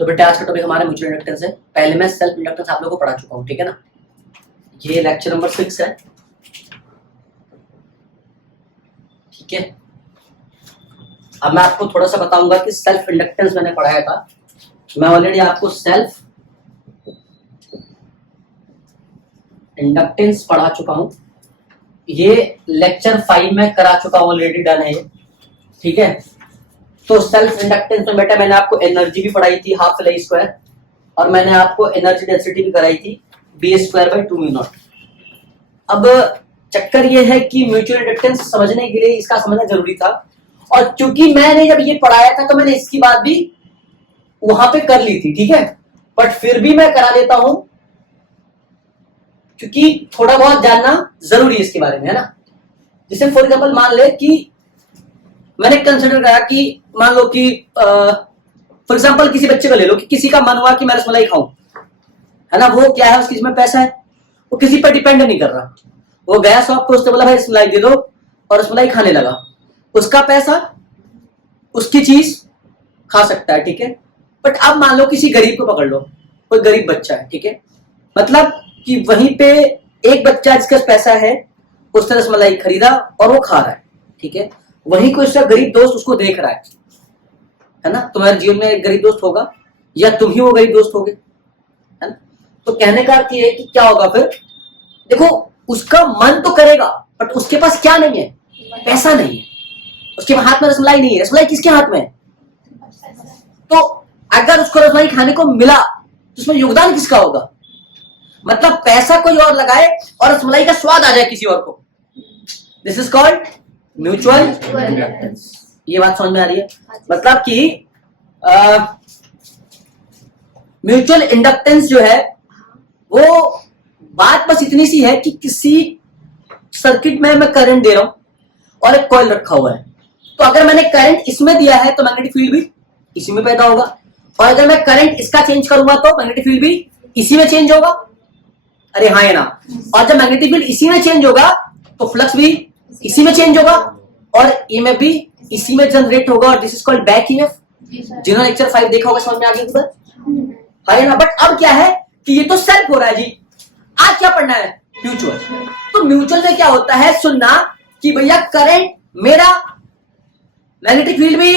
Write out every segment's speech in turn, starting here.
तो बेटा आज का टॉपिक हमारा म्यूचुअल इंडक्टेंस है। पहले मैं सेल्फ इंडक्टेंस आप लोगों को पढ़ा चुका हूँ, ठीक है ना। ये लेक्चर नंबर 6 है, ठीक है। अब मैं आपको थोड़ा सा बताऊंगा कि सेल्फ इंडक्टेंस मैंने पढ़ाया था। मैं ऑलरेडी आपको सेल्फ इंडक्टेंस पढ़ा चुका हूं। ये लेक्चर 5 में करा चुका हूं, ऑलरेडी डन है ये, ठीक है। तो सेल्फ इंडक्टेंस में बेटा मैंने आपको एनर्जी भी पढ़ाई थी, हाफ एल स्क्वायर, और मैंने आपको एनर्जी डेंसिटी भी कराई थी, B square by 2 mu naught. अब चक्कर ये है कि म्यूचुअल इंडक्टेंस समझने के लिए इसका समझना जरूरी था, और चूंकि मैंने जब ये पढ़ाया था तो मैंने इसकी बात भी वहां पे कर ली थी, ठीक है। बट फिर भी मैं करा देता हूं क्योंकि थोड़ा बहुत जानना जरूरी है इसके बारे में, है ना। जैसे फॉर एग्जाम्पल मान ले कि मैंने कंसिडर करा कि मान लो कि फॉर एग्जाम्पल किसी बच्चे को ले लो कि किसी का मन हुआ कि मैं रसमलाई खाऊं, है ना। वो क्या है, उसकी जिसमें पैसा है, वो किसी पर डिपेंड नहीं कर रहा। वो गया शॉप पे, उसने बोला भाई रसमलाई दे दो, और रसमलाई खाने लगा। उसका पैसा, उसकी चीज खा सकता है, ठीक है। बट अब मान लो किसी गरीब को पकड़ लो, कोई गरीब बच्चा है, ठीक है। मतलब कि वहीं पे एक बच्चा जिसके पास पैसा है, उसने रसमलाई खरीदा और वो खा रहा है, ठीक है। वहीं कोई उसका गरीब दोस्त उसको देख रहा है ना। तुम्हारे जीवन में एक गरीब दोस्त होगा, या तुम ही वो गरीब दोस्त होगे, है ना। तो कहने का अर्थ ये है कि क्या होगा फिर, देखो उसका मन तो करेगा, बट उसके पास क्या नहीं है, पैसा नहीं है, उसके हाथ में रसमलाई नहीं है। रसमलाई किसके हाथ में है? तो अगर उसको रसमलाई खाने को मिला तो उसमें योगदान किसका होगा? मतलब पैसा कोई और लगाए और रसमलाई का स्वाद आ जाए किसी और को। This is called mutual inductance. ये बात समझ में आ रही है? मतलब कि म्यूचुअल इंडक्टेंस जो है वो बात बस इतनी सी है कि किसी सर्किट में मैं करंट दे रहा हूं और एक कॉइल रखा हुआ है। तो अगर मैंने करंट इसमें दिया है तो मैग्नेटिक फील्ड भी इसी में पैदा होगा, और अगर मैं करंट इसका चेंज करूंगा तो मैग्नेटिक फील्ड भी इसी में चेंज होगा। अरे हाँ है ना। और जब मैग्नेटिक फील्ड इसी में चेंज होगा तो फ्लक्स भी इसी में चेंज होगा, और ईएमएफ भी इसी में जनरेट होगा, और this is called back EMF. जिन्होंने लेक्चर 5 देखा होगा समझ में आ गया है ना। बट अब क्या है कि ये तो सेल्फ हो रहा है जी, आज क्या पढ़ना है? म्यूचुअल। तो म्यूचुअल में क्या होता है, सुनना कि भैया करंट मेरा, मैग्नेटिक फील्ड भी,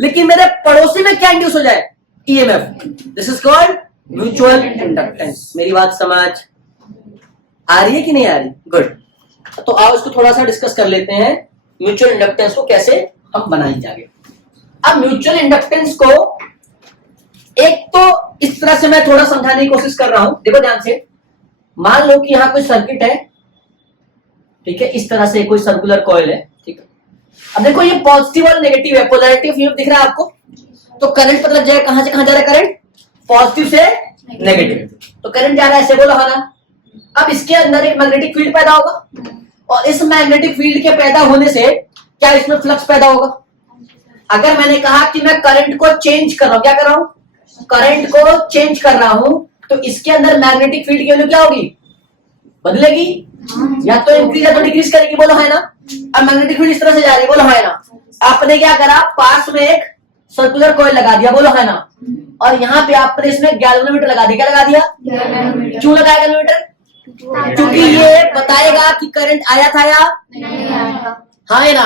लेकिन मेरे पड़ोसी में क्या इंड्यूस हो जाए? EMF. This is called mutual inductance. मेरी बात समझ आ रही है कि नहीं आ रही? गुड। तो आओ इसको थोड़ा सा डिस्कस कर लेते हैं, म्यूचुअल इंडक्टेंस को कैसे हम बनाएंगे आगे। अब म्यूचुअल इंडक्टेंस को एक तो इस तरह से मैं थोड़ा समझाने की कोशिश कर रहा हूं, देखो ध्यान से। मान लो कि यहां कोई सर्किट है, ठीक है, इस तरह से कोई सर्कुलर कॉइल है, ठीक है। अब देखो ये पॉजिटिव और नेगेटिव है, पोलैरिटी ऑफ ईएमएफ दिख रहा है आपको। तो करंट पता लग जाएगा कहां से कहां जा रहा है करंट, पॉजिटिव से नेगेटिव। तो करंट जा रहा है ऐसे, बोलो है ना। अब इसके अंदर एक मैग्नेटिक फील्ड पैदा होगा, और इस मैग्नेटिक फील्ड के पैदा होने से क्या इसमें फ्लक्स पैदा होगा? अगर मैंने कहा कि मैं करंट को चेंज कर रहा हूं, क्या कर रहा हूं? करंट को चेंज कर रहा हूं, तो इसके अंदर मैग्नेटिक फील्ड की वैल्यू क्या होगी? बदलेगी, या तो इंक्रीज या तो डिक्रीज करेगी, बोलो है ना। अब मैग्नेटिक फील्ड इस तरह से जा रही है, बोलो है ना। आपने क्या करा, पास में एक सर्कुलर कॉइल लगा दिया, बोलो है ना। और यहाँ पे आपने इसमें गैल्वेनोमीटर लगा दिया, क्या लगा दिया? क्यों लगाया गैल्वेनोमीटर? क्योंकि ये बताएगा कि करंट आया था या हाँ है ना।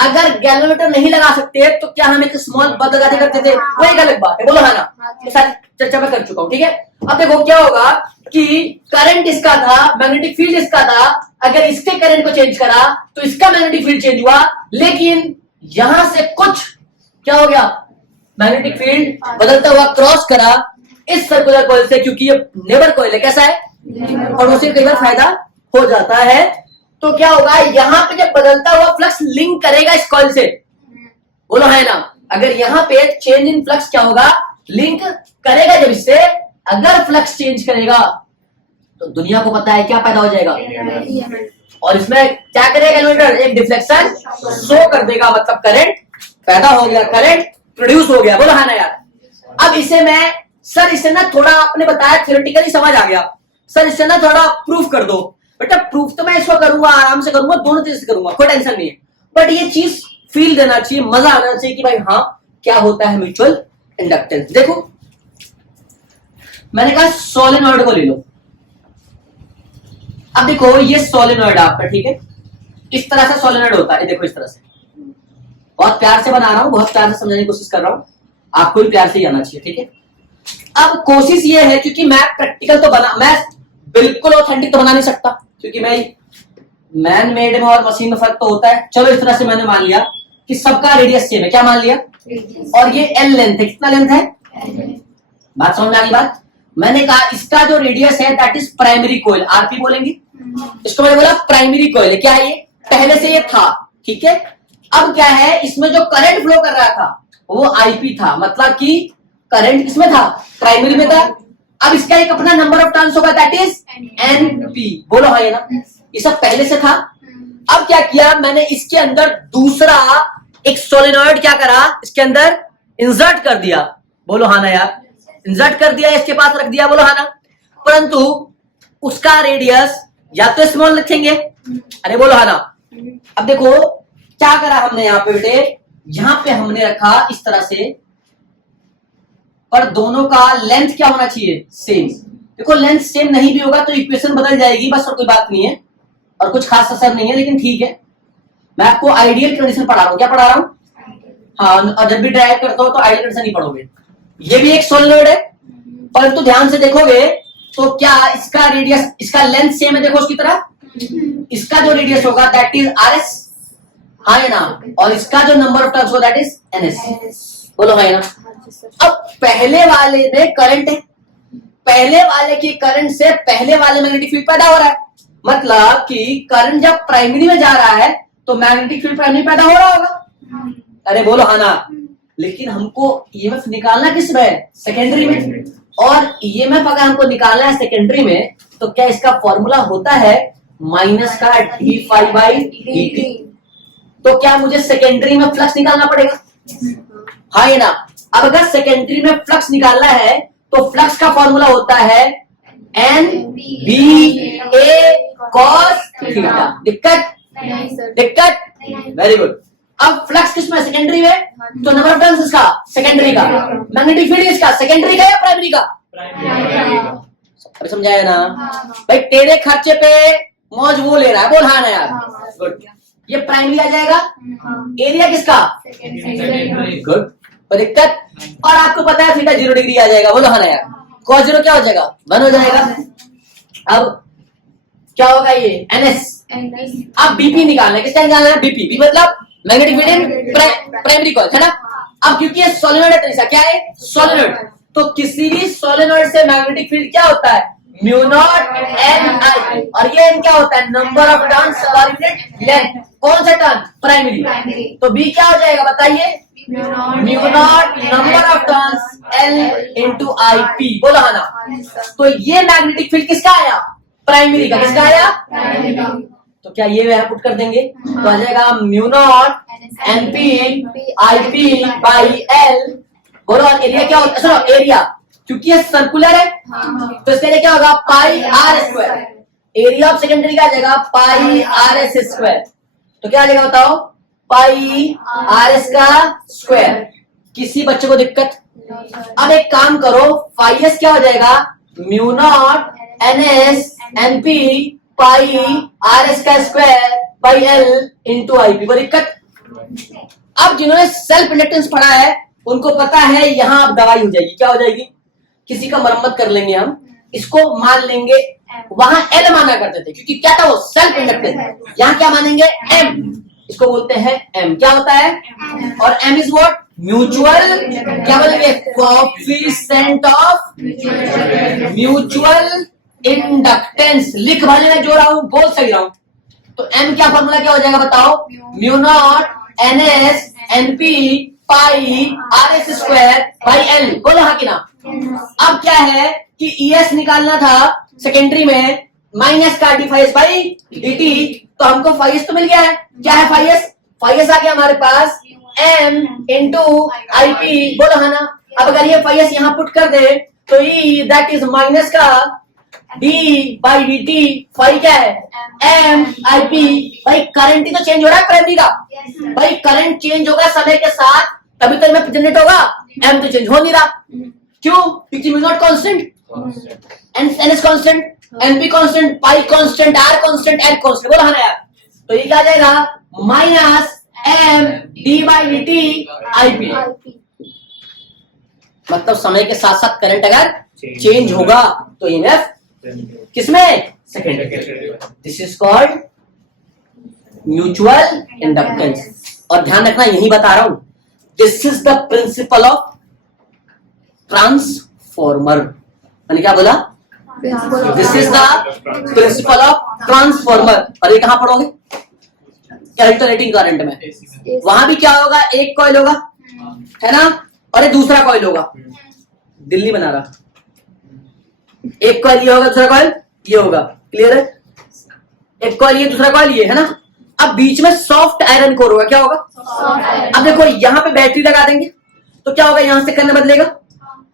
अगर गैल्वेनोमीटर नहीं लगा सकते तो क्या हम एक स्मॉल बल्ब लगाते करते थे? वो एक अलग बात है, बोलो है ना। ये सारी चर्चा मैं कर चुका हूँ, ठीक है। अब देखो क्या होगा कि करंट इसका था, मैग्नेटिक फील्ड इसका था। अगर इसके करंट को चेंज करा तो इसका मैग्नेटिक फील्ड चेंज हुआ, लेकिन यहां से कुछ क्या हो गया, मैग्नेटिक फील्ड बदलता हुआ क्रॉस करा इस सर्कुलर कॉइल से, क्योंकि ये नेबर कॉइल है, कैसा है, पड़ोसी कई बार फायदा हो जाता है। तो क्या होगा, यहां पे जब बदलता हुआ फ्लक्स लिंक करेगा इस कॉइल से, बोलो है ना। अगर यहां पे चेंज इन फ्लक्स क्या होगा, लिंक करेगा जब इससे, अगर फ्लक्स चेंज करेगा तो दुनिया को पता है क्या पैदा हो जाएगा, और इसमें क्या करेगा गैल्वेनोमीटर, एक डिफ्लेक्शन शो कर देगा, मतलब करंट पैदा हो गया, करंट प्रोड्यूस हो गया, बोलो है ना यार। अब इसे मैं सर, इसे ना थोड़ा आपने बताया थ्योरेटिकली समझ आ गया, सर इसे ना थोड़ा प्रूफ कर दो। बेटा प्रूफ तो मैं इसको करूंगा, आराम से करूंगा, दोनों चीज से करूंगा, कोई टेंशन नहीं है। बट ये चीज फील देना चाहिए, मजा आना चाहिए कि भाई हाँ क्या होता है म्यूचुअल इंडक्टेंस। देखो मैंने कहा सोलेनॉइड को ले लो। अब देखो ये सोलेनॉइड आपका, ठीक है, इस तरह से सोलेनॉइड होता है। देखो इस तरह से, बहुत प्यार से बना रहा हूं, बहुत प्यार से समझाने की कोशिश कर रहा हूं, आपको भी प्यार से ही आना चाहिए, ठीक है। अब कोशिश ये है, क्योंकि मैं प्रैक्टिकल तो मैं बिल्कुल ऑथेंटिक तो बना नहीं सकता, क्योंकि मैं मैन मेड में और मशीन में फर्क तो होता है। चलो इस तरह से मैंने मान लिया कि सबका रेडियस सेम है, क्या मान लिया, और ये एल लेंथ है। कितना लेंथ है, बात समझ में आ गई बात। मैंने कहा इसका जो रेडियस है that is primary coil, RP बोलेंगे इसको। मैंने बोला प्राइमरी कोइल है, क्या है ये, पहले से ये था, ठीक है। अब क्या है, इसमें जो करंट फ्लो कर रहा था वो आईपी था, मतलब कि करंट किसमें था, प्राइमरी में था। अब इसका एक अपना नंबर ऑफ टर्न्स होगा दैट इज एनपी। बोलो हाँ, ये ना, ये सब पहले से था। अब क्या किया मैंने, इसके अंदर दूसरा एक सोलेनॉइड क्या करा, इसके अंदर इंसर्ट कर दिया। बोलो हाँ ना यार, इंसर्ट कर दिया, इसके पास रख दिया। बोलो हाँ ना। परंतु उसका रेडियस या तो स्मॉल रखेंगे, अरे बोलो हाँ ना। अब देखो क्या करा हमने यहाँ पे बेटे, यहां पे हमने रखा इस तरह से, पर दोनों का लेंथ क्या होना चाहिए, सेम। देखो लेंथ सेम नहीं भी होगा तो इक्वेशन बदल जाएगी बस, और कोई बात नहीं है, और कुछ खास असर नहीं है, लेकिन ठीक है। मैं आपको आइडियल कंडीशन पढ़ा रहा हूं, क्या पढ़ा रहा हूं, हाँ। और जब भी ड्राइव करते हो तो आइडियल कंडीशन ही पढ़ोगे। ये भी एक सोलेनॉइड है, परंतु ध्यान से देखोगे तो क्या इसका रेडियस, इसका लेंथ सेम है, देखो उसकी तरह। इसका जो रेडियस होगा दैट इज आर एस, हाँ है ना, और इसका जो नंबर ऑफ टर्न्स होगा दैट इज एन एस। बोलो हाँ है ना। अब पहले वाले में करंट है, पहले वाले की करंट से पहले वाले मैग्नेटिक फील्ड पैदा हो रहा है, मतलब कि करंट जब प्राइमरी में जा रहा है तो मैग्नेटिक फील्ड प्राइमरी पैदा हो रहा होगा। अरे बोलो हाँ ना। लेकिन हमको ईएमएफ निकालना किस में, सेकेंडरी में। और ईएमएफ अगर हमको निकालना है सेकेंडरी में तो क्या इसका फॉर्मूला होता है माइनस का डी फाई बाई डी। तो क्या मुझे सेकेंडरी में फ्लक्स निकालना पड़ेगा, हाँ ये ना। अब अगर सेकेंडरी में फ्लक्स निकालना है तो फ्लक्स का फॉर्मूला होता है एन बी ए कॉस थीटा। दिक्कत, दिक्कत, वेरी गुड। अब फ्लक्स किसमें, सेकेंडरी में, तो नंबर ऑफ टर्न्स इसका सेकेंडरी का, मैग्नेटिक फील्ड इसका सेकेंडरी का या प्राइमरी का, अभी समझाया ना भाई। तेरे खर्चे पे मौज वो ले रहा है, बोल हाँ ना यार, गुड। ये प्राइमरी आ जाएगा, एरिया किसका, गुड, कोई दिक्कत। और आपको पता है थीटा 0 डिग्री आ जाएगा, बोलो हाँ ना यार। कॉस 0 क्या हो जाएगा, 1 हो जाएगा। अब क्या होगा ये एनएस। अब बीपी निकालना है, किसका निकालना है, बीपी, बी मतलब magnetic field in primary coil, है ना। अब क्योंकि ये सोलेनॉइड है, क्या है सोलेनॉइड, तो किसी भी सोलेनॉइड से मैग्नेटिक फील्ड क्या होता है, म्यू नॉट एन आई, और ये एन क्या होता है, number of turns per unit length. कौन सा टर्न, प्राइमरी, तो बी क्या हो जाएगा बताइए, mu naught number of turns L into I P. बोला है ना। तो ये मैग्नेटिक फील्ड किसका आया, प्राइमरी का, किसका आया, तो क्या ये वह पुट कर देंगे तो आ जाएगा mu naught N P I P by L. बोलो एरिया क्या होता है, सुनो एरिया, क्योंकि ये सर्कुलर है तो इसके लिए क्या होगा, pi r square. Area of secondary क्या आ जाएगा, पाई आर एस स्क्वायर। तो क्या आ जाएगा बताओ, पाई आर एस का स्क्वायर। किसी बच्चे को दिक्कत, अब एक काम करो, फाई एस क्या हो जाएगा, mu naught N S N P pi R S का square by L into I P. कोई दिक्कत। अब जिन्होंने सेल्फ इंडक्टेंस पढ़ा है उनको पता है यहां अब दवाई हो जाएगी, क्या हो जाएगी, किसी का मरम्मत कर लेंगे हम, इसको मान लेंगे, वहां एल माना करते थे क्योंकि क्या था वो सेल्फ इंडक्टेंस, यहां क्या मानेंगे एम, इसको बोलते हैं एम। क्या होता है, और एम इज व्हाट, म्यूचुअल, क्या बोलेंगे, कोएफिशिएंट ऑफ म्यूचुअल इंडक्टेंस। लिख भले मैं जो रहा हूं बोल सही रहा हूं। तो एम क्या फॉर्मूला क्या हो जाएगा बताओ, mu naught N S N P pi R S square by L. बोलो हाँ कि ना। अब क्या है कि ईएस निकालना था सेकेंडरी में, माइनस का D five by D T, तो हमको फाइव तो मिल गया है। क्या है फाइव, फाइव आ गया हमारे पास एम इंटू आई पी। बोलो हाँ ना। अब अगर ये फाइव यहाँ पुट कर दे तो ई दैट इज माइनस का D by D T, five क्या है एम आई पी। भाई करंट ही तो चेंज हो रहा है प्राइमरी का, भाई करंट चेंज होगा समय के साथ, तभी तो एमएफ जनरेट होगा। एम तो चेंज हो नहीं रहा, क्यों? क्योंकि mu naught constant, N S constant, NP constant, pi constant, R constant, L constant. बोला ना यार, तो ये क्या आ जाएगा? Minus M D by D T I P. मतलब समय के साथ साथ करंट अगर चेंज होगा तो ईएमएफ किसमें? Secondary. This is called mutual inductance. और ध्यान रखना, यही बता रहा हूं, this is the principle of transformer. मैंने क्या बोला? This is the principle of transformer. और ये कहां पढ़ोगे? अल्टरनेटिंग करंट में। वहां भी क्या होगा? एक कॉइल होगा, है ना, और ये दूसरा कॉइल होगा। दिल्ली बना रहा, एक कॉइल ये होगा, दूसरा कॉइल ये होगा। क्लियर है? एक कॉइल ये, दूसरा कॉइल ये, है ना। अब बीच में सॉफ्ट आयरन कोर होगा। क्या होगा? अब देखो, यहां पे बैटरी लगा देंगे तो क्या होगा? यहां से करंट बदलेगा,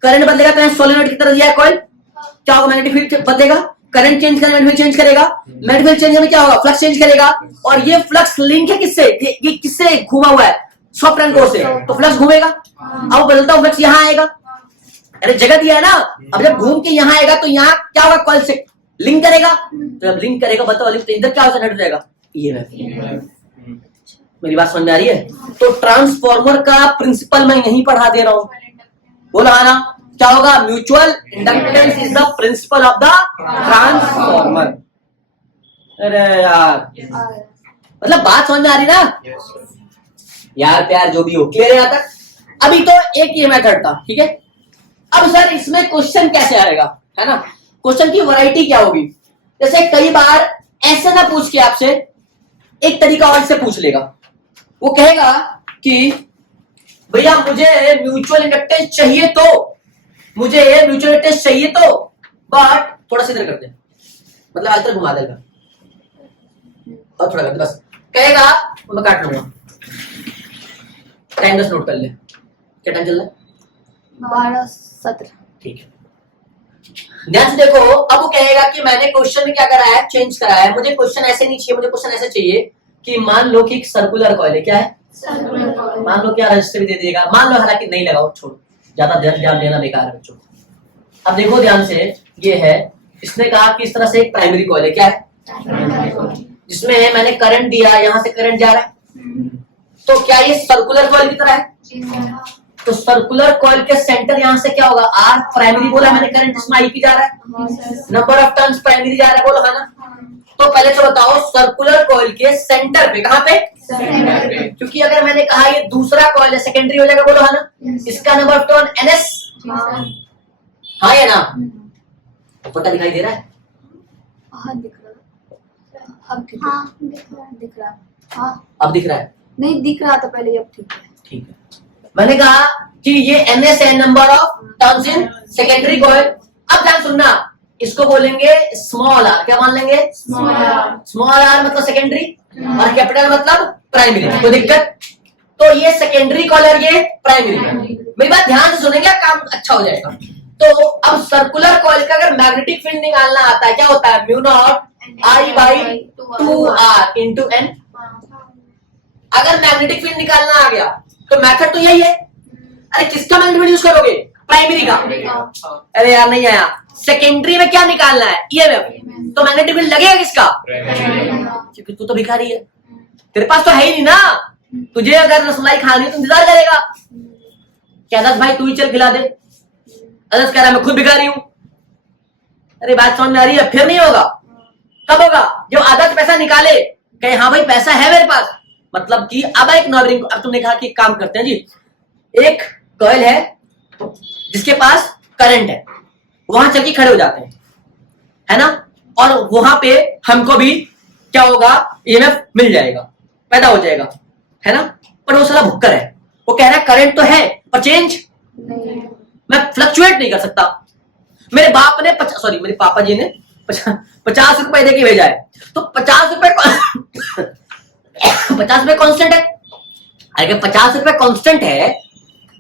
करंट बदलेगा तो सोलेनोइड की तरह दिया है कॉइल। क्या होगा? मैग्नेटिक फील्ड बदलेगा, करंट चेंज करेगा, मैग्नेटिक फील्ड चेंज करेगा। मैग्नेटिक फील्ड चेंज में क्या होगा? फ्लक्स चेंज करेगा। और ये फ्लक्स लिंक है किससे? ये किससे घूमा हुआ है? सॉफ्ट आयरन कोर से। तो फ्लक्स घूमेगा। अब बदलता हुआ फ्लक्स यहां आएगा, अरे जगह दिया है ना। अब जब घूम के यहां आएगा तो यहां क्या होगा? कॉइल से लिंक करेगा। तो जब लिंक करेगा मतलब तो इधर क्या जनरेट हो जाएगा? ईएमएफ। मेरी बात समझ में आ रही है? तो ट्रांसफॉर्मर का प्रिंसिपल मैं यहीं पढ़ा दे रहा हूं। बोला ना, क्या होगा? Mutual inductance is the principle of the transformer. अरे यार, मतलब बात समझ में आ रही ना? यार प्यार जो भी हो, क्लियर है यहां तक? अभी तो एक ये मेथड था, ठीक है। अब सर इसमें क्वेश्चन कैसे आएगा, है ना? क्वेश्चन की वैरायटी क्या होगी? जैसे कई बार ऐसे ना पूछ के आपसे एक तरीका और से पूछ लेगा। वो कहेगा कि भैया मुझे म्यूचुअल इंडक्टेंस चाहिए, तो मुझे म्यूचुअल इंडक्टेंस चाहिए तो, बट थोड़ा सा इधर कर दे, मतलब इधर घुमा देगा और थोड़ा कर दे बस। कहेगा तो मैं काट लूंगा। टाइम 10 नोट कर ले। क्या टाइम चल रहा है? 12:17। ठीक है, ध्यान से देखो। अब वो कहेगा कि मैंने क्वेश्चन में क्या करा है? चेंज करा है। मुझे क्वेश्चन ऐसे नहीं चाहिए, मुझे क्वेश्चन ऐसे चाहिए कि मान लो कि एक सर्कुलर कॉइल है। क्या है? मान लो, क्या रजिस्टर भी दे देगा, मान लो, हालांकि नहीं लगाओ, छोड़ो, ज्यादा ध्यान देना बेकार है बच्चों। अब देखो ध्यान से, ये है, इसने कहा कि इस तरह से एक प्राइमरी कॉइल है। क्या है? जिसमें मैंने करंट दिया, यहां से करंट जा रहा है। तो क्या ये सर्कुलर कॉइल की तरह है? तो सर्कुलर कॉइल के सेंटर यहां से क्या होगा? आर प्राइमरी बोला मैंने, करंट इसमें आई पी जा रहा है, नंबर ऑफ टर्न्स प्राइमरी जा रहा है, बोलो है ना। तो पहले तो बताओ सर्कुलर कॉइल के सेंटर पे, कहां पे? सेंटर पे। क्योंकि अगर मैंने कहा ये दूसरा कॉइल है, सेकेंडरी हो जाएगा, बोलो है ना। इसका नंबर ऑफ टर्न एनएस, हाँ या ना? पता दिखाई दे रहा है? हाँ दिख रहा है। अब दिख रहा है। दिख रहा है। हाँ अब दिख रहा है? नहीं दिख रहा था पहले, अब ठीक है। ठीक है, मैंने कहा कि ये एनएस है, number of turns in secondary coil. अब ध्यान सुनना, इसको बोलेंगे स्मॉल आर। क्या मान लेंगे? Small R. स्मॉल आर मतलब सेकेंडरी, और कैपिटल मतलब प्राइमरी। कोई दिक्कत? तो ये सेकेंडरी कॉइल और ये प्राइमरी। मेरी बात ध्यान से सुनेंगे, काम अच्छा हो जाएगा। तो अब सर्कुलर कॉइल का अगर मैग्नेटिक फील्ड निकालना आता है, क्या होता है? Mu naught I by 2r into N. अगर मैग्नेटिक फील्ड निकालना आ गया तो मेथड तो यही है। अरे किसका मैग्नेटिक फील्ड यूज करोगे? प्राइमरी का। अरे यार नहीं आया। सेकेंडरी में क्या निकालना है? ईएमएफ। तो मैग्नेटिक फील्ड लगेगा किसका? क्योंकि तू तो भिखारी है, तेरे पास तो है ही नहीं ना। तुझे अगर रसमलाई खानी है तो इंतजार करेगा। क्या दस भाई तू ही चल खिला दे, अदर्स कह रहा है मैं खुद भिखारी हूं। अरे बात समझ में आ रही है? फिर नहीं होगा। कब होगा? जब आदत पैसा निकाले, कहे हाँ भाई पैसा है मेरे पास, मतलब कि अब एक नॉर्मल। अब तुमने कहा कि काम करते हैं जी, एक कॉइल है जिसके पास करंट है, वहां चल के खड़े हो जाते हैं, है ना। और वहां पे हमको भी क्या होगा? ईएमएफ मिल जाएगा, पैदा हो जाएगा, है ना। पर वो साला भुक्कर है, वो कह रहा है करंट तो है पर चेंज मैं फ्लक्चुएट नहीं कर सकता। मेरे बाप ने सॉरी मेरे पापा जी ने 50 रुपए दे के भेजा है, तो 50 रुपए 50 रुपए कांस्टेंट है। अगर 50 रुपए कांस्टेंट है,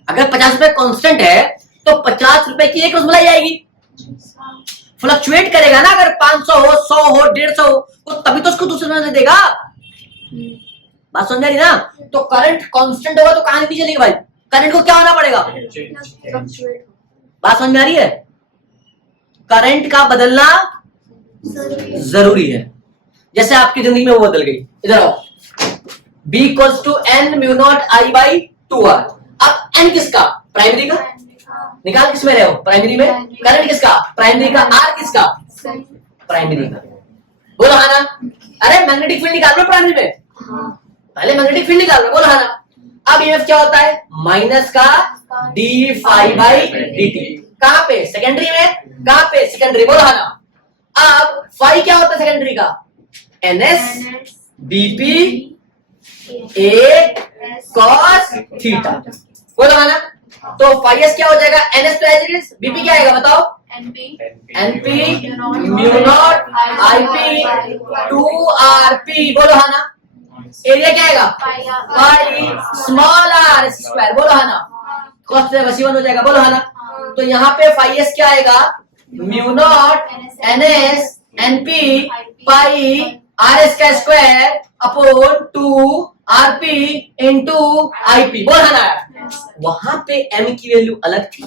अगर 50 रुपए कांस्टेंट है तो 50 रुपए की एक रसमलाई आएगी। फ्लक्चुएट करेगा ना, अगर 500 हो, 100 हो, 150 हो, तो तभी तो उसको दूसरे से देगा। बात समझ रही ना। तो करंट कांस्टेंट होगा तो कहां नहीं चलेगी भाई? करंट को क्या होना पड़ेगा? फ्लक्चुएट बात समझ में आ रही है? करंट का बदलना जरूरी है। जैसे आपकी जिंदगी में वो बदल गई, इधर आओ, B equals to N mu naught I by 2R। अब एन किसका? प्राइमरी का। निकाल किस में रहे हो? प्राइमरी में। करंट किसका? प्राइमरी का। आर किसका? प्राइमरी का। बोलो हाँ ना? अरे मैग्नेटिक फील्ड निकाल लो प्राइमरी में, पहले मैग्नेटिक फील्ड निकाल लो। बोलो हाँ ना? अब ईएमएफ क्या होता है? माइनस का D phi by D T. कहां पे? सेकेंडरी में। कहां पे? सेकेंडरी। बोलो हाँ ना? अब फाई क्या होता है सेकेंडरी का? एनएस बीपी ए कॉस थीटा। बोलो हाँ ना? तो फाई एस क्या हो जाएगा? एनएस प्लस बीपी क्या आएगा बताओ? NP mu naught IP 2 RP. बोलो हाँ ना? एरिया क्या आएगा? Pi small R square. बोलो हाँ ना? कॉस वसीवन हो जाएगा। बोलो हाँ ना? तो यहाँ पे फाई एस क्या आएगा? म्यू नॉट एनएस एनपी पाई आर एस का square upon 2 RP into IP. बोल है ना? वहां पे एम की वैल्यू अलग थी,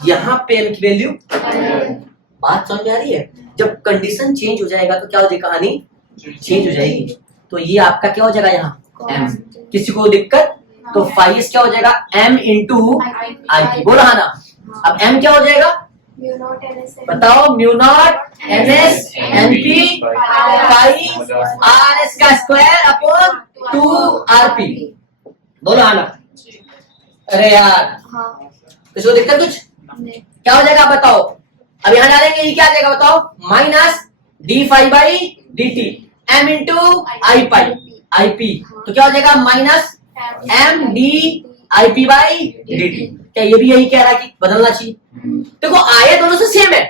यहाँ पे एम की वैल्यू। बात समझ में आ रही है? जब कंडीशन चेंज हो जाएगा तो क्या हो जाएगा? कहानी चेंज हो जाएगी। तो ये आपका क्या हो जाएगा? यहाँ एम। किसी को दिक्कत? तो फाइव क्या हो जाएगा? M into I. बोला है ना? अब एम क्या हो जाएगा बताओ? Mu naught N S N P pi R S का स्क्वायर अपॉन 2 आरपी। बोलो है ना? अरे यार किसी को दिक्कत कुछ? क्या हो जाएगा बताओ? अब यहां डालेंगे, ये क्या आ जाएगा बताओ? Minus D phi by D T M into I pi I P. तो क्या हो जाएगा? Minus M D I P by D T. क्या ये भी यही कह रहा है कि बदलना चाहिए? देखो आए दोनों से सेम है,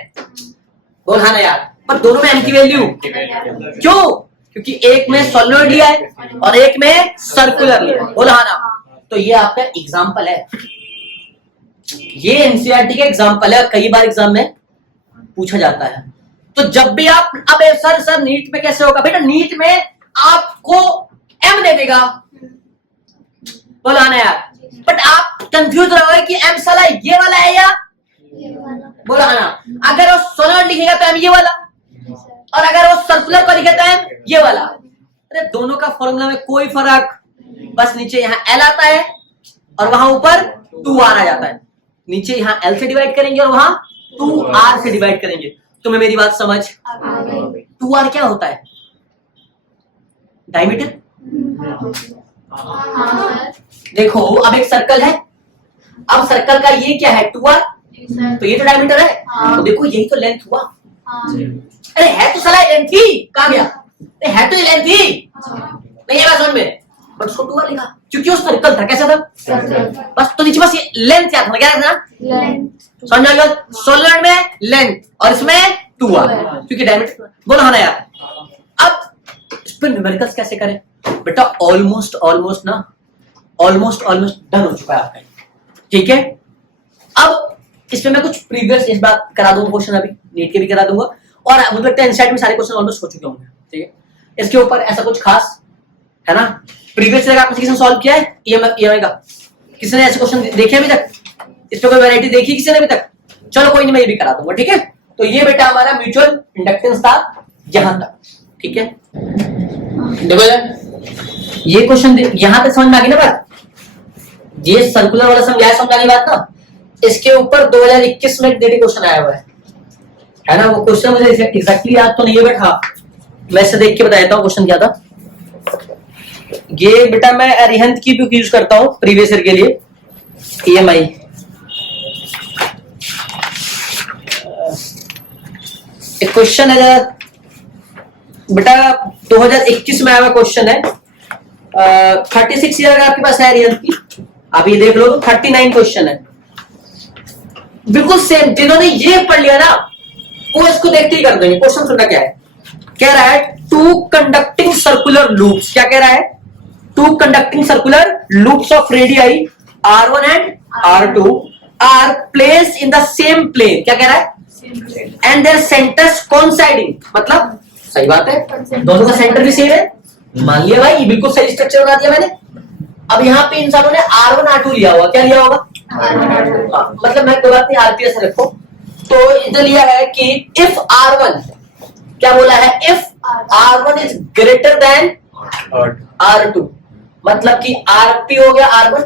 बोल हाँ ना यार, पर दोनों में एम की वैल्यू क्यों? क्योंकि एक में सोलेनोइड लिया है और एक में सर्कुलर लिया है। बोल हाँ ना? तो ये आपका एग्जाम्पल है, ये एनसीईआरटी का एग्जाम्पल है, कई बार एग्जाम में पूछा जाता है। तो जब भी आप अब सर नीट में कैसे होगा बेटा? नीट में आपको एम दे देगा, बोला ना यार, बट आप कंफ्यूज रहोगे कि एम साला ये वाला है या बोला ना? अगर वो सोलर लिखेगा तो एम ये वाला, और अगर वो सर्कुलर को लिखे तो एम ये वाला। अरे दोनों का फॉर्मूला में कोई फर्क, बस नीचे यहाँ एल आता है और वहां ऊपर 2r आ जाता है। नीचे यहाँ एल से डिवाइड करेंगे और वहां 2r से डिवाइड करेंगे। तुम्हें मेरी बात समझ? 2r क्या होता है? डायमीटर। देखो अब एक सर्कल है, अब सर्कल का ये क्या है? 2r, तो ये तो डायमीटर है। तो देखो यही तो लेंथ हुआ। अरे है तो साला लेंथ ही, कहां गया? है तो ये लेंथ ही, नहीं है समझ में? बट उसको 2r लिखा क्योंकि वो सर्कल था। कैसा था? बस तो नीचे बस ये लेंथ याद होना, क्या रखना? समझ आएगा? सोलर में लेंथ और इसमें 2r क्योंकि डायमीटर। बोलो हाँ ना यार? अब इस पर न्यूमेरिकल्स कैसे करें बेटा? ऑलमोस्ट डन हो चुका है आपका, ठीक है। अब इसमें मैं कुछ प्रीवियस इस बात करा दूंगा, क्वेश्चन अभी नीट के भी करा दूंगा, और मुझे लगता है एनसीईआरटी में सारे क्वेश्चन ऑलमोस्ट हो चुके होंगे, ठीक है। इसके ऊपर ऐसा कुछ खास है ना? प्रीवियस ईयर आपने किसी ने सॉल्व किया है ईएमआई का? किसी ने ऐसे क्वेश्चन देखे अभी तक? इस पर कोई वैरायटी देखी किसी ने अभी तक? चलो कोई नहीं, मैं ये भी करा दूंगा, ठीक है। तो ये बेटा हमारा म्यूचुअल इंडक्टेंस था यहां तक, ठीक है। देखो ये क्वेश्चन यहां तक समझ में आ गई ना बात? ये सर्कुलर वाला समझाने बात ना। इसके ऊपर 2021 में डेटी क्वेश्चन आया हुआ है ना? वो क्वेश्चन मुझे एग्जैक्टली याद तो नहीं है बेटा, मैं इसे देख के बता देता हूँ क्वेश्चन क्या था। ये बेटा मैं अरिहंत की बुक यूज करता हूँ प्रीवियस ईयर के लिए, ईएमआई। एक क्वेश्चन है बेटा 2021 में आया हुआ क्वेश्चन है, 36 ईयर का आपके पास है अरिहंत की, आप ये देख लो तो 39 क्वेश्चन है, बिल्कुल सेम। जिन्होंने ये पढ़ लिया ना वो इसको देखते ही कर देंगे। क्वेश्चन सुनना क्या है? कह रहा है टू कंडक्टिंग सर्कुलर लूप्स, क्या कह रहा है? Two conducting circular loops of radii R1 and R2 are placed in the same plane, क्या कह रहा है? एंड देयर सेंटर्स कोइंसाइडिंग, मतलब सही बात है, दोनों का सेंटर भी सेम है। मान लिया भाई, बिल्कुल सही स्ट्रक्चर बना दिया मैंने। अब यहाँ पे इंसानों ने R1 R2 लिया होगा, क्या लिया होगा? हाँ, मतलब मैं कोई बात नहीं, आरपीएस रखो। तो इधर लिया है कि इफ R1, क्या बोला है? If R1 is greater than R2, मतलब कि RP हो गया R1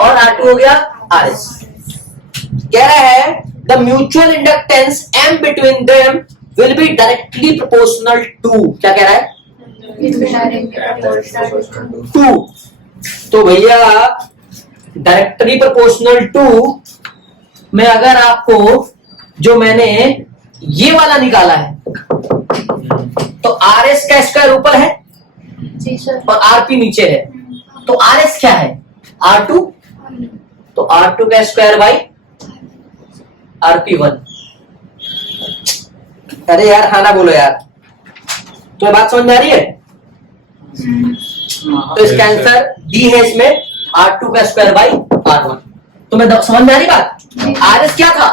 और R2 हो गया RS। कह रहा है the mutual inductance M between them will be directly proportional to, क्या कह रहा है? 2। तो भैया डायरेक्टली प्रोपोर्शनल टू में अगर आपको जो मैंने ये वाला निकाला है तो RS का स्क्वायर ऊपर है जी सर। और RP नीचे है, तो RS क्या है? R2, तो R2 का स्क्वायर बाई RP1। अरे यार हाँ ना बोलो यार, तो बात समझ में आ रही है? तो इसका आंसर डी है इसमें R2 का स्क्वायर बाई R1। तो मैं समझ में आ रही बात? RS क्या था?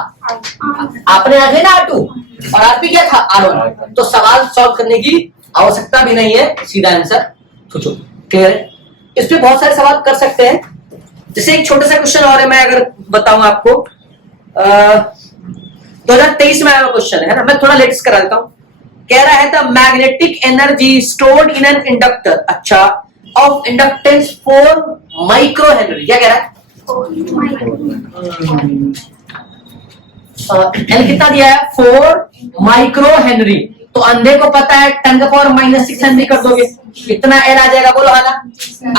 आपने आगे ना R2 और RP क्या था? R1। तो सवाल सॉल्व करने की आवश्यकता भी नहीं है, सीधा आंसर सोचो। क्लियर है? इस पे बहुत सारे सवाल कर सकते हैं। जैसे एक छोटा सा क्वेश्चन और है, मैं अगर बताऊं आपको, 2023 में आया क्वेश्चन है ना, मैं थोड़ा लेटेस्ट करा देता हूं। कह रहा है the magnetic energy stored in an inductor, अच्छा, ऑफ इंडक्टेंस 4 माइक्रो हेनरी। क्या कह रहा है? एल कितना दिया है? 4 माइक्रो हेनरी। तो अंधे को पता है 10⁻⁻6 हेनरी कर दोगे, कितना एल आ जाएगा? बोलो हाँ ना।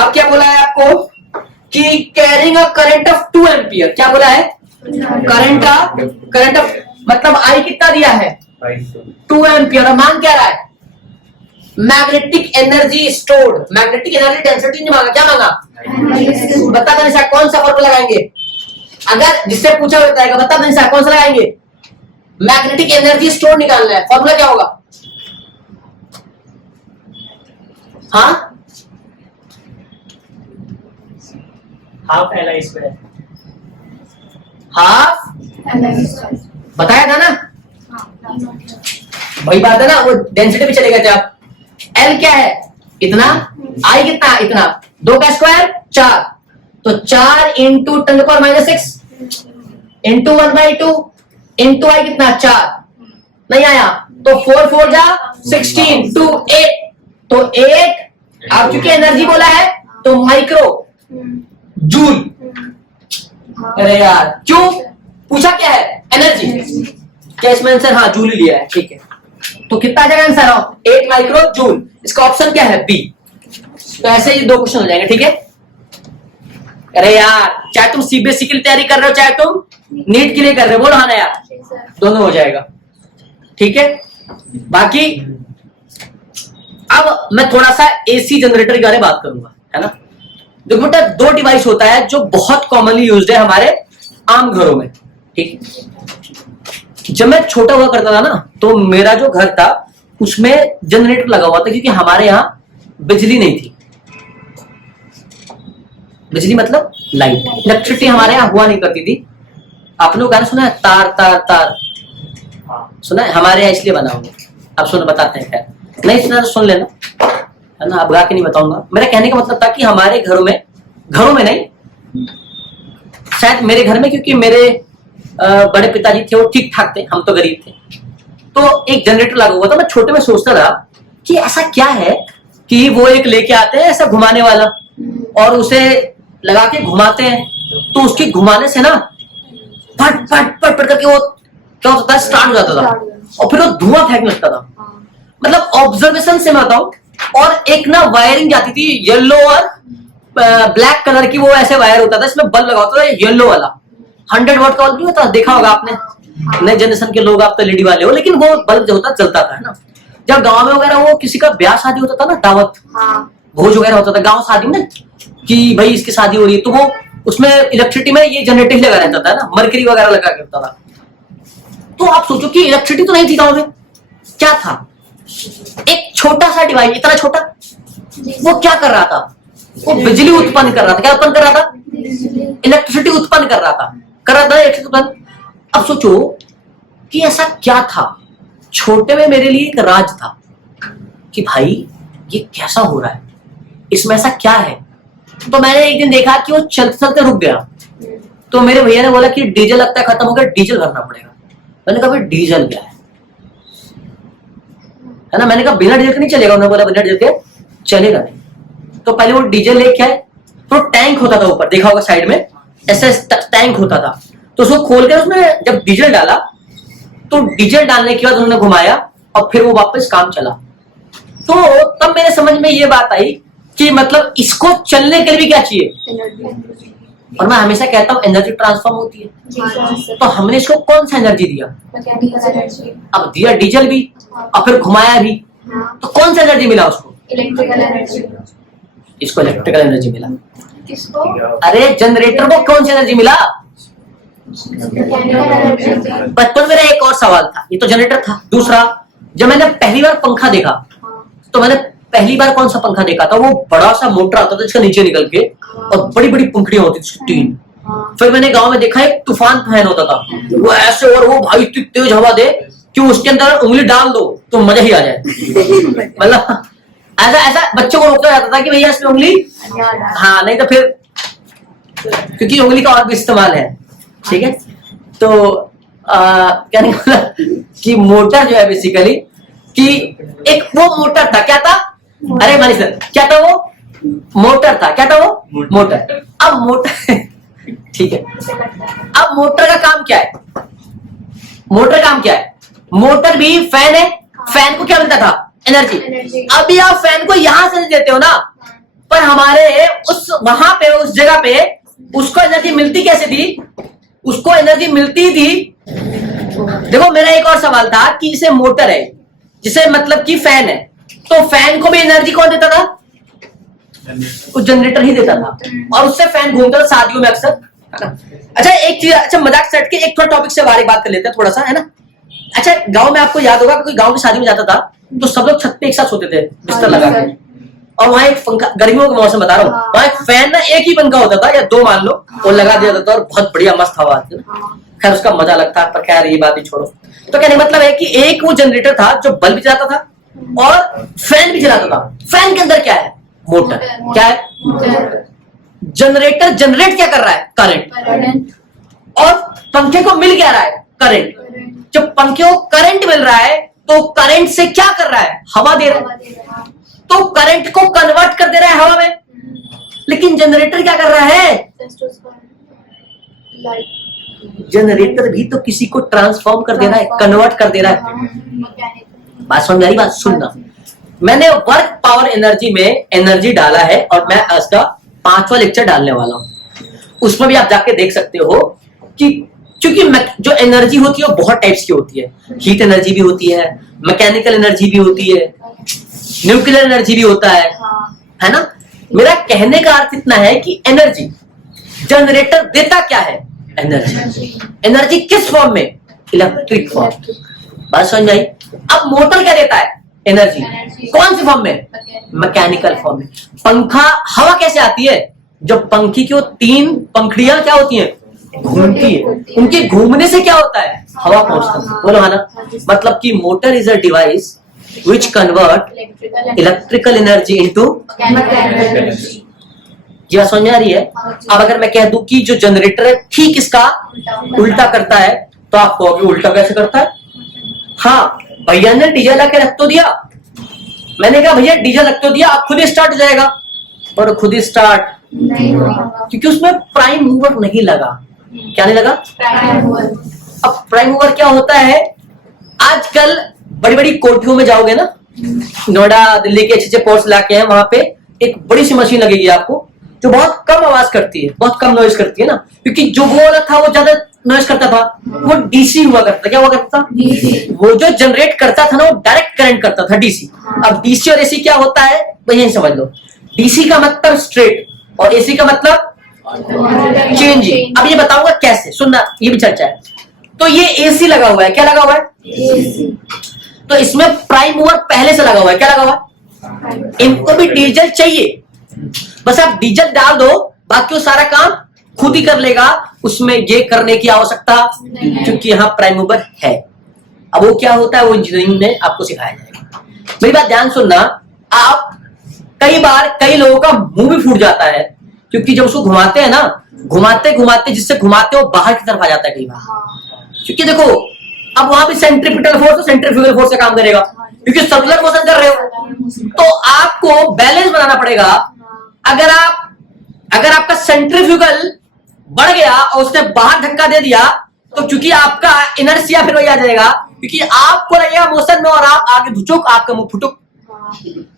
अब क्या बोला है आपको कि carrying a current of 2 ampere. क्या बोला है? करंट ऑफ मतलब आई कितना दिया है? 2 एम्पियर। और मांग क्या रहा है? Magnetic energy stored. Magnetic energy density नहीं मांगा, क्या मांगा? बता दो निशा, कौन सा फॉर्मूला लगाएंगे? अगर जिससे पूछा होता है बता दो निशा, कौन सा लगाएंगे? मैग्नेटिक एनर्जी स्टोर निकालना है, फॉर्मूला क्या होगा? हाँ, हाफ LI स्क्वायर। हाफ बताया था ना, वही बात है ना, वो डेंसिटी पे चले गए थे आप। एल क्या है? इतना। आई कितना? इतना। 2 का स्क्वायर 4, तो 4 इंटू 10⁻⁻6 इंटू 1/2 इंटू आई कितना? 4 नहीं आया, तो 4 4 जा 16 टू 8, तो 8। अब चूंकि एनर्जी बोला है तो माइक्रो जूल। अरे यार क्यों पूछा? क्या है? एनर्जी। क्या इसमें आंसर? हाँ, जूल ही लिया है, ठीक है। तो कितना आ जाएगा आंसर? 8 micro joule. इसका ऑप्शन क्या है? बी। तो ऐसे ही 2 क्वेश्चन हो जाएंगे, ठीक है। अरे यार, चाहे तुम सीबीएसई की तैयारी कर रहे हो, चाहे तुम नीट के लिए कर रहे हो, बोलो हाँ ना यार, दोनों हो जाएगा, ठीक है। बाकी अब मैं थोड़ा सा एसी जनरेटर के बारे में बात करूंगा, है ना। देखो बेटा, 2 डिवाइस होता है जो बहुत कॉमनली यूज्ड है हमारे आम घरों में, ठीक है। जब मैं छोटा हुआ करता था ना, तो मेरा जो घर था उसमें जनरेटर लगा हुआ था, क्योंकि हमारे यहाँ बिजली नहीं थी। बिजली मतलब लाइट, इलेक्ट्रिसिटी हमारे यहाँ हुआ नहीं करती थी। आपने वो गाना सुना है, तार तार तार? सुना है? हमारे यहाँ इसलिए बना हुआ। अब सुन बताते हैं, खैर नहीं सुना तो सुन लेना, है ना। अब गा के नहीं बताऊंगा। मेरा कहने का मतलब था कि हमारे घरों में नहीं, शायद मेरे घर में, क्योंकि मेरे बड़े पिताजी थे, वो ठीक ठाक थे, हम तो गरीब थे, तो एक जनरेटर लगा हुआ था। मैं छोटे में सोचता था कि ऐसा क्या है कि वो एक लेके आते हैं ऐसा घुमाने वाला, और उसे लगा के घुमाते हैं, तो उसके घुमाने से ना फट फट फट फट करके वो क्या होता था, स्टार्ट हो जाता था, और फिर वो धुआं फेंकने लगता था। मतलब ऑब्जर्वेशन से मैं बताऊं। और एक ना वायरिंग जाती थी येलो और ब्लैक कलर की, वो ऐसे वायर होता था, इसमें बल्ब लगा होता था येलो वाला, 100 वॉट का बल्ब नहीं होता, देखा होगा आपने। नए जनरेशन के लोग आप तो एलईडी वाले हो, लेकिन वो बल्ब जो होता चलता था, है ना। जब गांव में वगैरह वो किसी का ब्याह शादी होता था ना, दावत भोज वगैरह होता था गांव शादी में, कि भाई इसकी शादी हो रही है, तो वो उसमें इलेक्ट्रिसिटी में ये जनरेटर लगा रहता था ना, मरकरी वगैरह लगा करता था। तो आप सोचो कि इलेक्ट्रिसिटी तो नहीं थी गांव में, क्या था? एक छोटा सा डिवाइस, इतना छोटा, वो क्या कर रहा था? वो बिजली उत्पन्न कर रहा था। क्या उत्पन्न कर रहा था? इलेक्ट्रिसिटी उत्पन्न कर रहा था इलेक्ट्रिसिटी उत्पन्न। अब सोचो कि ऐसा क्या था। छोटे में मेरे लिए एक राज था कि भाई ये कैसा हो रहा है, इसमें ऐसा क्या है तो मैंने एक दिन देखा कि वो चलते चलते रुक गया। तो मेरे भैया ने बोला कि डीजल लगता है खत्म हो गया, डीजल भरना पड़ेगा। मैंने कहा भाई डीजल क्या है ना। मैंने कहा बिना डीजल के नहीं चलेगा। उन्होंने बोला बिना डीजल के चलेगा नहीं। तो पहले वो डीजल लेके आए, तो टैंक होता था ऊपर, देखा होगा साइड में ऐसा टैंक होता था। तो उसको खोल के उसमें जब डीजल डाला, तो डीजल डालने के बाद उन्होंने घुमाया और फिर वो वापस काम चला। तो तब मेरे समझ में ये बात आई कि मतलब इसको चलने के लिए भी क्या चाहिए। और मैं हमेशा कहता हूँ एनर्जी ट्रांसफॉर्म होती है। तो हमने इसको कौन सा एनर्जी दिया, अब दिया डीजल भी और फिर घुमाया भी, तो कौन सा एनर्जी मिला उसको, इलेक्ट्रिकल एनर्जी। इसको इलेक्ट्रिकल एनर्जी मिला। किसको? अरे जनरेटर को कौन सी एनर्जी मिला। बचपन मेरा एक और सवाल था, ये तो जनरेटर था। दूसरा, जब मैंने पहली बार पंखा देखा, तो मैंने पहली बार कौन सा पंखा देखा था, वो बड़ा सा मोटर आता था जिसका नीचे निकल के और बड़ी बड़ी पंखड़ियां होती थी तीन। फिर मैंने गांव में देखा एक तूफान फैन होता था, वो ऐसे, और वो भाई इतनी तेज हवा दे कि उसके अंदर उंगली डाल दो तो मजा ही आ जाए। मतलब ऐसा ऐसा बच्चों को रोका जाता था कि भैया इसमें उंगली, हाँ नहीं तो फिर, क्योंकि उंगली का और भी इस्तेमाल है। ठीक है, तो कहने का मतलब कि मोटर जो है बेसिकली कि एक वो मोटर था, क्या था, अरे मनीष सर क्या था वो, मोटर था, क्या था वो मोटर। अब मोटर ठीक है, अब मोटर का काम क्या है, मोटर काम क्या है, मोटर भी फैन है, फैन को क्या मिलता था, एनर्जी। अभी आप फैन को यहां से देते हो ना, पर हमारे उस वहां पे उस जगह पे उसको एनर्जी मिलती कैसे थी, उसको एनर्जी मिलती थी। देखो मेरा एक और सवाल था कि इसे मोटर है, जिसे मतलब कि फैन है, तो फैन को भी एनर्जी कौन देता था, वो जनरेटर ही देता था, और उससे फैन घूमता था शादियों में अक्सर। अच्छा एक चीज, अच्छा मजाक सेट के एक थोड़ा टॉपिक से बारे बात कर लेते हैं थोड़ा सा, है ना। अच्छा गांव में आपको याद होगा, कोई गांव की शादी में जाता था तो सब लोग छत पे एक साथ सोते थे बिस्तर लगा के, और वहां एक पंखा, गर्मियों का मौसम बता रहा हूँ, वहां एक फैन ना एक ही पंखा होता था या दो मान लो, वो लगा दिया जाता था और बहुत बढ़िया मस्त हवा आती थी। खैर उसका मजा लगता है, पर खैर ये बात ही छोड़ो। तो कहने मतलब है कि एक वो जनरेटर था जो बल्ब चलाता था और फैन भी चलाता था। फैन के अंदर क्या है, मोटर। क्या है, जनरेटर जनरेट क्या कर रहा है, करंट, और पंखे को मिल क्या रहा है, करंट। जब पंखे को करंट मिल रहा है तो करंट से क्या कर रहा है, हवा दे रहा है, तो करंट को कन्वर्ट कर दे रहा है हवा में। लेकिन जनरेटर क्या कर रहा है, जनरेटर भी तो किसी को ट्रांसफॉर्म कर दे रहा है, कन्वर्ट कर दे रहा है। बात समझ आई, बात सुनना। मैंने वर्क पावर एनर्जी में एनर्जी डाला है और मैं इसका 5वां लेक्चर डालने वाला हूं, उसमें भी आप जाके देख सकते हो कि क्योंकि जो एनर्जी होती है वो बहुत टाइप्स की होती है। हीट एनर्जी भी होती है, मैकेनिकल एनर्जी भी होती है, न्यूक्लियर एनर्जी भी होता है ना। मेरा कहने का अर्थ इतना है कि एनर्जी, जनरेटर देता क्या है, एनर्जी। एनर्जी किस फॉर्म में, इलेक्ट्रिक फॉर्म। बात समझ आई। अब मोटर क्या देता है, एनर्जी। कौन सी फॉर्म में, मैकेनिकल फॉर्म में। पंखा, हवा कैसे आती है, जब पंखी की वो 3 पंखड़ियां क्या होती हैं, घूमती है, उनके घूमने से क्या होता है, हवा पहुंचता है। बोलो है ना। मतलब कि motor is a device which convert electrical energy into mechanical energy। ये बात समझ में आ रही है। अब अगर मैं कह दूं कि जो जनरेटर है ठीक इसका उल्टा करता है, तो आप कहोगे उल्टा कैसे करता है। हाँ भैया ने डीजल लाके रख तो दिया, मैंने कहा भैया डीजल रख तो दिया, अब खुद ही स्टार्ट हो जाएगा, और खुद ही स्टार्ट नहीं होगा, क्योंकि उसमें प्राइम मूवर नहीं लगा। क्या नहीं लगा, प्राइम मूवर। अब प्राइम मूवर क्या होता है, आजकल बड़ी बड़ी कोठियों में जाओगे ना, नोएडा दिल्ली के अच्छे पोर्ट्स इलाके हैं, वहां पे एक बड़ी सी मशीन लगेगी आपको जो बहुत कम आवाज करती है, बहुत कम नॉइज करती है ना, क्योंकि जो वो वाला था वो ज्यादा नॉइज करता था, वो डीसी हुआ करता। क्या हुआ करता था, डीसी। वो जो जनरेट करता था ना वो डायरेक्ट करंट करता था, डीसी। अब डीसी और एसी क्या होता है वो यही समझ लो। डीसी का मतलब स्ट्रेट और एसी का मतलब चेंजिंग। अब ये बताऊंगा कैसे, सुनना, ये भी चर्चा है। तो ये एसी लगा हुआ है, क्या लगा हुआ है, एसी। तो इसमें प्राइम मूवर पहले से लगा हुआ है, क्या लगा हुआ है, इनको भी डीजल चाहिए, बस आप डीजल डाल दो, बाकी वो सारा काम खुद ही कर लेगा, उसमें ये करने की आवश्यकता, क्योंकि यहाँ प्राइम मूवर है। अब वो क्या होता है वो इंजीनियरिंग में आपको सिखाया जाएगा। मेरी बात ध्यान सुनना। आप कई बार कई लोगों का मुंह भी फूट जाता है क्योंकि जब उसको घुमाते हैं ना, घुमाते घुमाते जिससे घुमाते हो बाहर की तरफ आ जाता है कई बार। हाँ क्योंकि देखो अब वहां पे सेंट्रीपिटल फोर्स और सेंट्रीफ्यूगल फोर्स से काम करेगा, क्योंकि सर्कुलर मोशन कर रहे हो, तो आपको बैलेंस बनाना पड़ेगा। अगर आपका सेंट्रीफ्यूगल बढ़ गया और उसने बाहर धक्का दे दिया, तो चूंकि आपका इनर्शिया फिर वही आ जाएगा, क्योंकि आपको लगेगा मोशन में और आप आगे धुचुक, आपका मुंह फुटुक,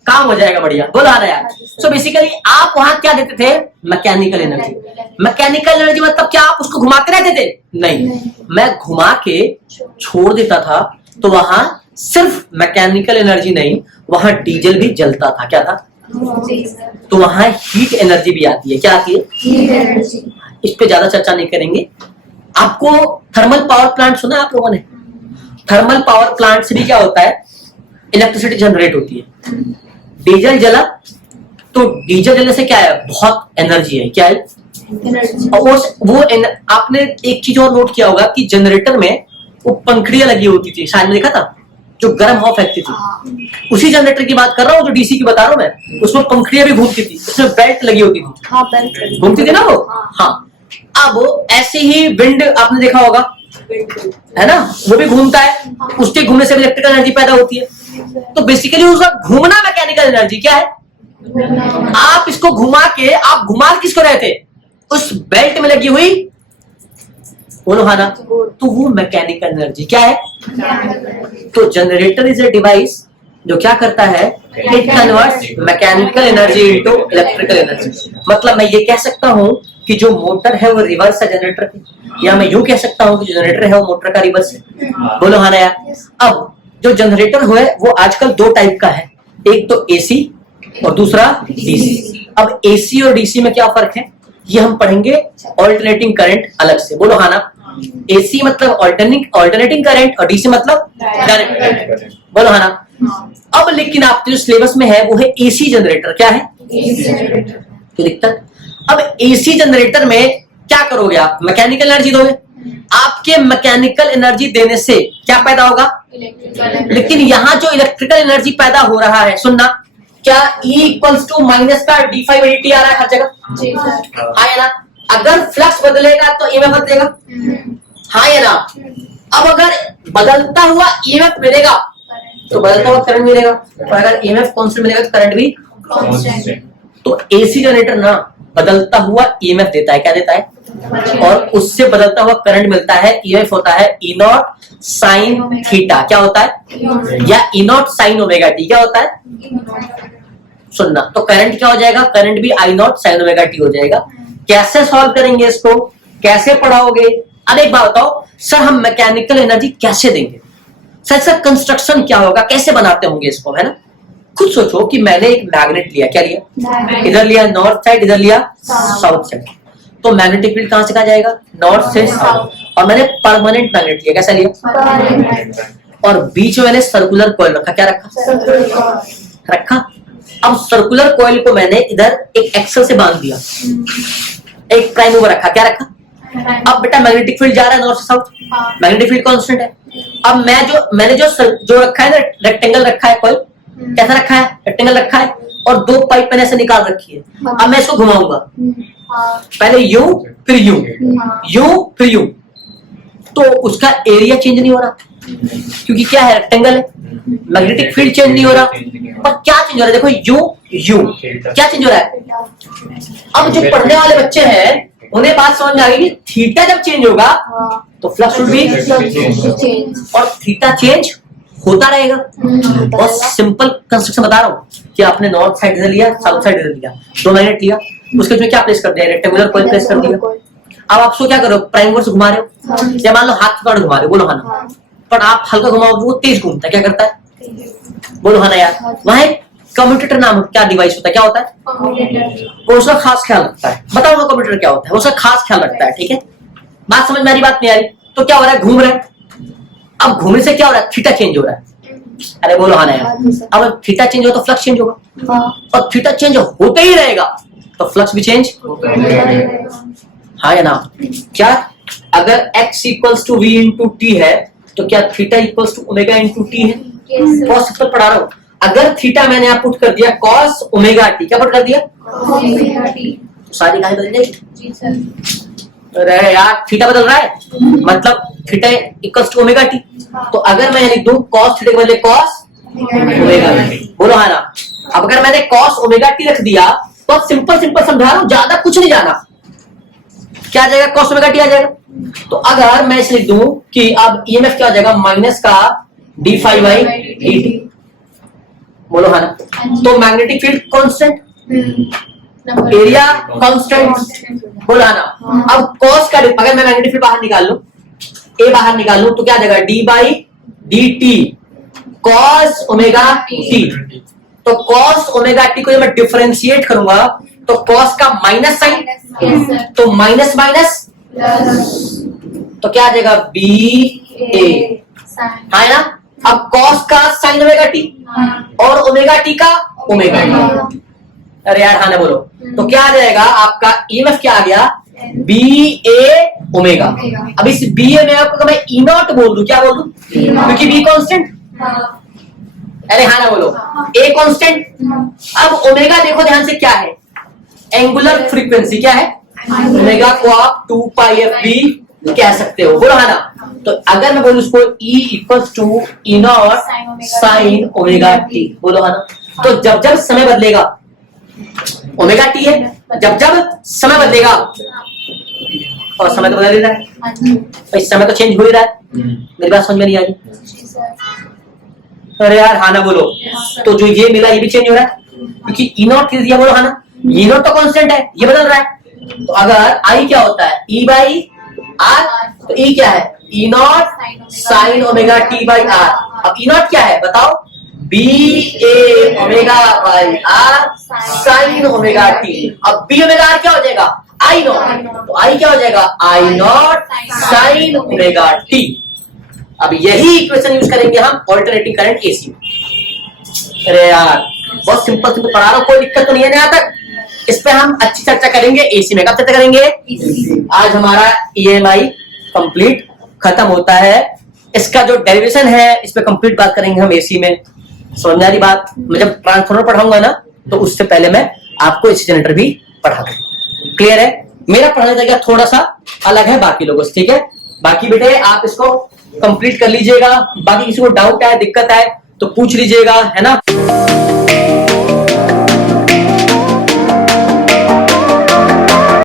काम हो जाएगा बढ़िया। बोला ना यार। सो बेसिकली आप वहां क्या देते थे? Mechanical energy. मैकेनिकल एनर्जी मतलब क्या आप उसको घुमाते रहते थे? नहीं, मैं घुमा के छोड़ देता था, तो वहां सिर्फ मैकेनिकल एनर्जी नहीं, वहां डीजल भी जलता था। क्या था? तो वहां हीट एनर्जी भी आती है। क्या आती है? इस पे ज्यादा चर्चा नहीं करेंगे। आपको थर्मल पावर प्लांट सुना है आप लोगों ने? थर्मल पावर प्लांट से भी क्या होता है? इलेक्ट्रिसिटी जनरेट होती है। डीजल जला, तो डीजल जलने से क्या है? बहुत एनर्जी है। क्या है? और आपने एक चीज और नोट किया होगा कि जनरेटर में वो पंखड़ियां लगी होती थी, शायद में देखा था, जो गर्म हवा फेंकती थी। उसी जनरेटर की बात कर रहा हूँ जो डीसी की बता रहा हूँ मैं। उसमें पंखड़ियां भी घूमती थी, उसमें बेल्ट लगी होती थी, घूमती थी ना वो। हाँ, अब ऐसे ही विंड आपने देखा होगा, है ना, वो भी घूमता है, उसके घूमने से इलेक्ट्रिकल एनर्जी पैदा होती है। तो बेसिकली उसका घूमना मैकेनिकल एनर्जी। क्या है? आप इसको आप घुमा किसको रहे थे? उस बेल्ट में लगी हुई, बोलो हाँ ना, तो वो मैकेनिकल एनर्जी। क्या है? तो जनरेटर इज ए डिवाइस जो क्या करता है? It converts mechanical energy into electrical energy. मतलब मैं ये कह सकता हूं कि जो मोटर है वो रिवर्स है जनरेटर की, या मैं यूं कह सकता हूं कि जो जनरेटर है वो मोटर का रिवर्स है। बोलो हाँ ना यार। अब जो जनरेटर है वो आजकल दो टाइप का है, एक तो एसी और दूसरा डीसी। अब एसी और डीसी में क्या फर्क है ये हम पढ़ेंगे ऑल्टरनेटिंग करंट अलग से। बोलो हाँ ना। एसी मतलब ऑल्टरनेटिंग करंट और डीसी मतलब डायरेक्ट करंट। बोलो हाँ ना। अब लेकिन आपके जो सिलेबस में है वो है एसी जनरेटर। क्या है? तो दिक्कत, अब एसी जनरेटर में क्या करोगे आप? मैकेनिकल एनर्जी दोगे। आपके मैकेनिकल एनर्जी देने से क्या पैदा होगा? लेकिन यहां जो इलेक्ट्रिकल एनर्जी पैदा हो रहा है, सुनना, क्या E इक्वल्स टू माइनस का d5dt आ रहा है हर जगह? हाँ या ना? अगर फ्लक्स बदलेगा तो ईएमएफ बदलेगा। हाँ या ना? अब अगर बदलता हुआ ईएमएफ मिलेगा तो बदलता हुआ करंट मिलेगा, और अगर ईएमएफ कांस्टेंट मिलेगा तो करंट भी कांस्टेंट। तो एसी जनरेटर ना बदलता हुआ ईएमएफ देता है। क्या देता है? और उससे बदलता हुआ करंट मिलता है। ईएमएफ होता है ई नॉट साइन थीटा। क्या होता है? या ई नॉट साइन ओमेगा टी। क्या होता है? सुनना, तो करंट क्या हो जाएगा? करंट भी आई नॉट साइन ओमेगा टी हो जाएगा। कैसे सॉल्व करेंगे इसको? कैसे पढ़ाओगे? अब एक बात बताओ सर, हम मैकेनिकल एनर्जी कैसे देंगे? सर कंस्ट्रक्शन क्या होगा? कैसे बनाते होंगे इसको? है ना, खुद सोचो कि मैंने एक मैग्नेट लिया। क्या लिया? इधर लिया नॉर्थ साइड, इधर लिया साउथ साइड। तो मैग्नेटिक फील्ड कहां से कहां जाएगा? नॉर्थ से साउथ। और मैंने परमानेंट मैग्नेट लिया। कैसा लिया? और बीच में मैंने सर्कुलर कॉइल रखा। क्या रखा? अब सर्कुलर कॉइल को मैंने इधर एक एक्सल से बांध दिया, एक प्राइम मूवर रखा। क्या रखा? अब बेटा मैग्नेटिक फील्ड जा रहा है नॉर्थ से साउथ, मैग्नेटिक फील्ड कांस्टेंट है। अब मैंने जो रखा है ना, रेक्टेंगल रखा है कॉइल। कैसा रखा है? रेक्टेंगल रखा है, और दो पाइप मैंने ऐसे निकाल रखी है। अब मैं इसको घुमाऊंगा, पहले यूं फिर यूं, यूं फिर यूं, तो उसका एरिया चेंज नहीं हो रहा, क्योंकि क्या है? रेक्टेंगल है। मैग्नेटिक फील्ड चेंज नहीं हो रहा, पर क्या चेंज हो रहा है? देखो यूं यूं, क्या चेंज हो रहा है? अब जो पढ़ने वाले बच्चे हैं उन्हें बात समझ में आ गई कि थीटा जब चेंज होगा तो फ्लक्स भी, और थीटा चेंज होता रहेगा। बहुत सिंपल कंस्ट्रक्शन बता रहा हूँ कि आपने नॉर्थ साइड इधर लिया, साउथ साइड इधर लिया, दो मैग्नेट लिया, उसके बीच में क्या प्लेस कर दिया? रेक्टेंगुलर कॉइल प्लेस कर दिया। अब आप उसको क्या करो? प्राइम मूवर से घुमा रहे हो, या मान लो हाथ पकड़ घुमा रहे हो। बोलो हाँ ना। पर आप हल्का घुमाओ वो तेज घूमता है। क्या करता है? बोलो हाँ ना यार। वहां एक कम्यूटेटर नाम क्या डिवाइस होता है? क्या होता है? वो उसका खास ख्याल रखता है। बताओ वो कम्यूटेटर क्या होता है? उसका खास ख्याल रखता है। ठीक है, बात समझ में आ रही? बात नहीं आ रही? तो क्या हो रहा है? घूम रहा है। अब घूमने से क्या हो रहा है? थीटा चेंज हो रहा है। अरे बोलो हाँ ना यार। अब थीटा चेंज हो तो फ्लक्स चेंज होगा, और थीटा चेंज होते ही रहेगा तो फ्लक्स भी चेंज। हाँ या ना? क्या अगर x equals to v into T है तो क्या theta equals to omega into T है? बहुत सिंपल पढ़ा रहा हूँ। अगर थीटा मैंने यहाँ पुट कर दिया cos ओमेगा टी, क्या पुट कर दिया? सारी कहानी बदल जाएगी। जी सर। अरे यार थीटा बदल रहा है, मतलब theta equals to omega T. तो अगर मैं लिख दूं cos थीटा के बदले cos ओमेगा टी, बोलो हाँ ना। अब अगर मैंने cos ओमेगा टी रख दिया तो अब सिंपल सिंपल समझा रहा हूं, ज्यादा कुछ नहीं जाना। क्या आ जाएगा? cos ओमेगा टी आ जाएगा। तो अगर मैं इसे लिख दूं कि अब ईएमएफ क्या हो जाएगा? माइनस का D phi by D T, बोलो हाँ ना। तो magnetic field constant, area constant, बोलो हाँ ना। अब cos का अगर मैं मैग्नेटिक फील्ड बाहर निकाल लूं, ए बाहर निकाल लूं, तो क्या आ जाएगा? D by D T cos omega T. तो cos ओमेगा टी को जब मैं डिफरेंशिएट करूंगा तो cos का माइनस साइन, तो माइनस माइनस तो क्या आ जाएगा? बी ए, है ना। अब cos का साइन ओमेगा टी और ओमेगा टी का ओमेगा टी। अरे यार हाँ ना बोलो। तो क्या आ जाएगा आपका? ईएमएफ क्या आ गया? B A omega. अब इस बी ए में आपको मैं ई नॉट बोल दूं, क्या बोल दूं? क्योंकि बी कांस्टेंट। अरे हाँ ना बोलो। A constant. अब ओमेगा देखो ध्यान से, क्या है? Angular frequency. क्या है? ओमेगा को आप 2 पाई एफ बी कह सकते हो, बोलो हाँ ना। तो अगर मैं बोलूं उसको E equals to E naught sine omega T, बोलो हाँ ना। तो जब जब समय बदलेगा, ओमेगा टी है, जब जब समय बदलेगा, और समय तो बदल ही रहा है, तो इस समय तो चेंज हो ही रहा है। मेरी बात समझ में नहीं आ रही? अरे यार हाँ ना बोलो। तो जो ये मिला ये भी चेंज हो रहा है, क्योंकि ई नॉट दिया, बोलो हाँ ना। ई नॉट तो कांस्टेंट है, ये बदल रहा है। तो अगर आई क्या होता है? E by R. तो ई क्या है? E naught sine omega T by R. अब ई नॉट क्या है बताओ? B A omega by R sine omega T. अब बी ओमेगा आर क्या हो जाएगा? I naught. तो आई क्या हो जाएगा? I naught sine omega T. अब यही इक्वेशन यूज करेंगे हम ऑल्टरनेटिंग करंट एसी में। अरे यार बहुत सिंपल सिंपल पढ़ा रहा हूं, कोई दिक्कत तो नहीं है ना यहाँ तक? इस पे हम अच्छी चर्चा करेंगे एसी में। कब चर्चा करेंगे? आज हमारा ईएमआई कंप्लीट खत्म होता है, इसका जो डेरिवेशन है इस पे कंप्लीट बात करेंगे हम एसी में। समझ आ रही बात? मैं जब ट्रांसफार्मर पढ़ाऊंगा ना तो उससे पहले मैं आपको एसी जनरेटर भी पढ़ा दूंगा। क्लियर है? मेरा पढ़ाने का तरीका थोड़ा सा अलग है बाकी लोगों से, ठीक है? बाकी बेटे आप इसको कंप्लीट कर लीजिएगा। बाकी किसी को डाउट है, दिक्कत है तो पूछ लीजिएगा, है ना।